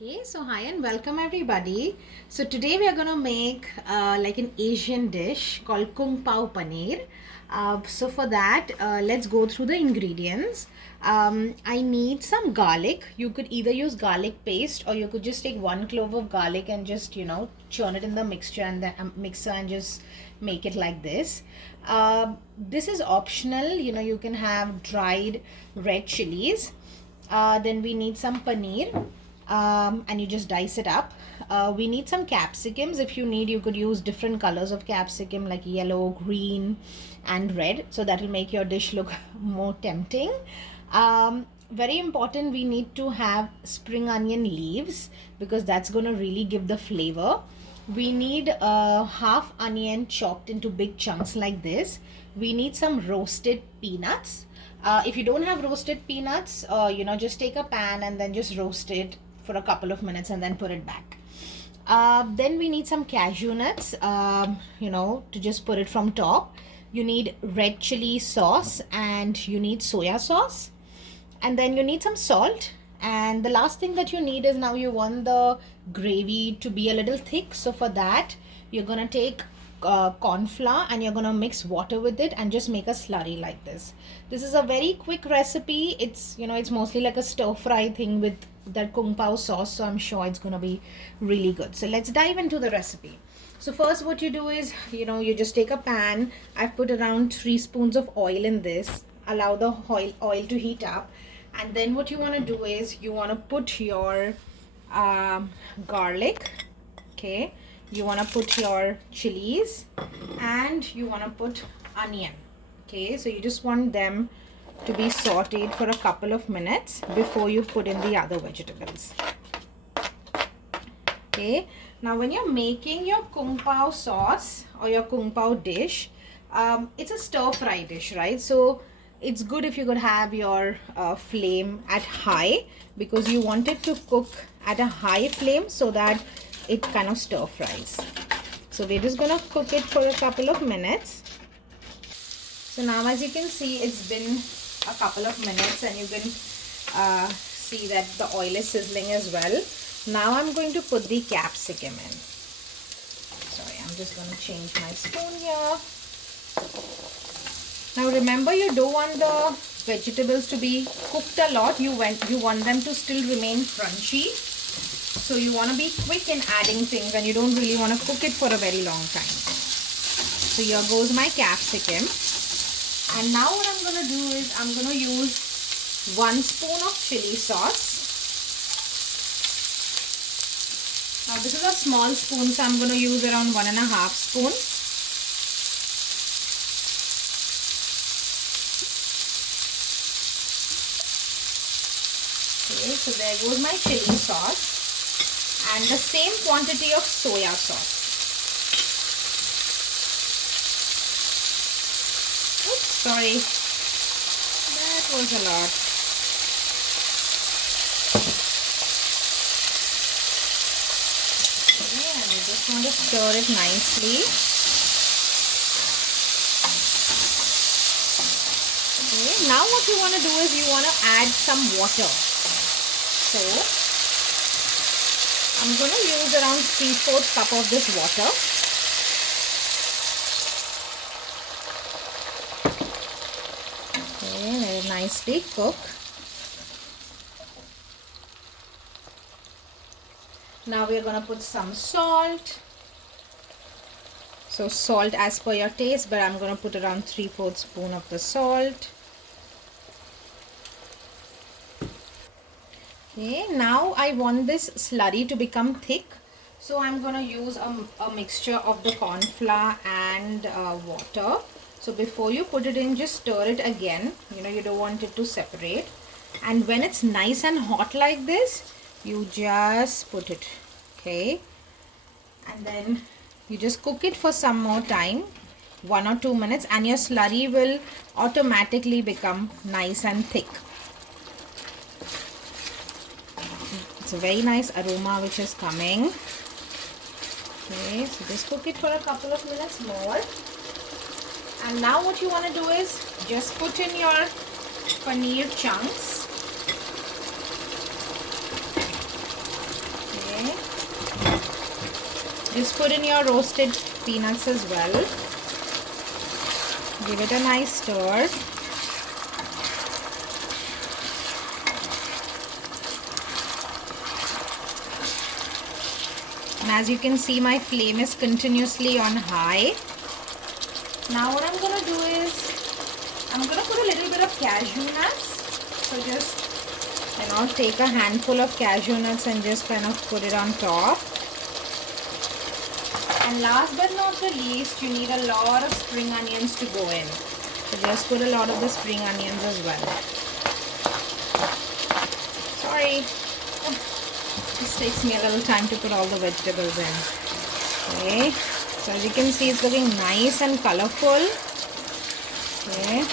Okay, so hi and welcome everybody. So today we are going to make like an Asian dish called Kung Pao Paneer. So for that, let's go through the ingredients. I need some garlic. You could either use garlic paste or you could just take one clove of garlic and just churn it in the mixture and the mixer and just make it like this. This is optional. You can have dried red chilies. Then we need some paneer, and you just dice it up. We need some capsicums. If you need, you could use different colors of capsicum like yellow, green, and red. So that will make your dish look more tempting. Very important, we need to have spring onion leaves because that's going to really give the flavor. We need half onion chopped into big chunks like this. We need some roasted peanuts. If you don't have roasted peanuts, just take a pan and then just roast it for a couple of minutes and then put it back. Then we need some cashew nuts, to just put it from top. You need red chili sauce and you need soya sauce. And then you need some salt. And the last thing that you need is, now you want the gravy to be a little thick. So for that, you're going to take corn flour and you're going to mix water with it and just make a slurry like this. This is a very quick recipe. It's mostly like a stir fry thing with that kung pao sauce, so I'm sure it's going to be really good. So let's dive into the recipe. So first what you do is, you just take a pan. I've put around 3 spoons of oil in this. Allow the oil to heat up, and then what you want to do is you want to put your garlic. Okay, you want to put your chilies and you want to put onion. Okay, so you just want them to be sauteed for a couple of minutes before you put in the other vegetables. Okay, now when you're making your kung pao sauce or your kung pao dish, it's a stir fry dish, right? So it's good if you could have your flame at high, because you want it to cook at a high flame so that it kind of stir fries. So we're just gonna cook it for a couple of minutes. So now, as you can see, it's been a couple of minutes and you can see that the oil is sizzling as well. Now I'm going to put the capsicum in. Sorry, I'm just going to change my spoon here. Now remember, you don't want the vegetables to be cooked a lot. You want them to still remain crunchy. So you want to be quick in adding things and you don't really want to cook it for a very long time. So here goes my capsicum. And now what I'm going to do is I'm going to use 1 spoon of chili sauce. Now this is a small spoon, so I'm going to use around 1.5 spoon. Okay, so there goes my chili sauce. And the same quantity of soya sauce. Oops, sorry. That was a lot. Okay, and you just want to stir it nicely. Okay, now what you want to do is you want to add some water. So I'm going to use around 3/4 cup of this water. Okay, let it nicely cook. Now we are going to put some salt. So salt as per your taste, but I'm going to put around 3/4 spoon of the salt. Okay, now I want this slurry to become thick, so I'm going to use a mixture of the corn flour and water. So before you put it in, just stir it again. You don't want it to separate. And when it's nice and hot like this, you just put it. Okay, and then you just cook it for some more time, 1 or 2 minutes, and your slurry will automatically become nice and thick. It's a very nice aroma which is coming. Okay, so just cook it for a couple of minutes more. And now what you want to do is just put in your paneer chunks. Just put in your roasted peanuts as well. Give it a nice stir. And as you can see, my flame is continuously on high. Now what I'm going to do is, I'm going to put a little bit of cashew nuts. So just, take a handful of cashew nuts and just kind of put it on top. And last but not the least, you need a lot of spring onions to go in. So just put a lot of the spring onions as well. Sorry. This takes me a little time to put all the vegetables in. Okay. So as you can see, it's looking nice and colorful. Okay.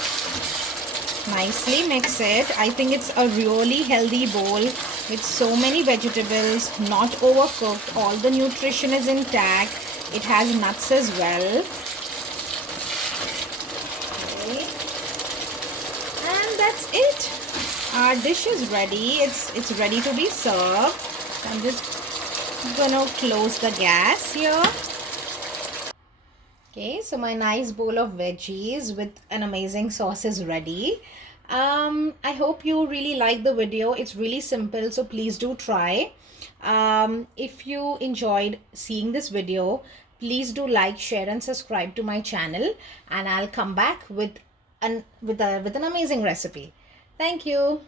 Nicely mix it. I think it's a really healthy bowl with so many vegetables, not overcooked. All the nutrition is intact. It has nuts as well. Okay. And that's it. Our dish is ready. It's ready to be served. I'm just gonna close the gas here. Okay, so my nice bowl of veggies with an amazing sauce is ready. I hope you really like the video. It's really simple, so please do try. If you enjoyed seeing this video, please do like, share and subscribe to my channel, and I'll come back with an amazing recipe. Thank you.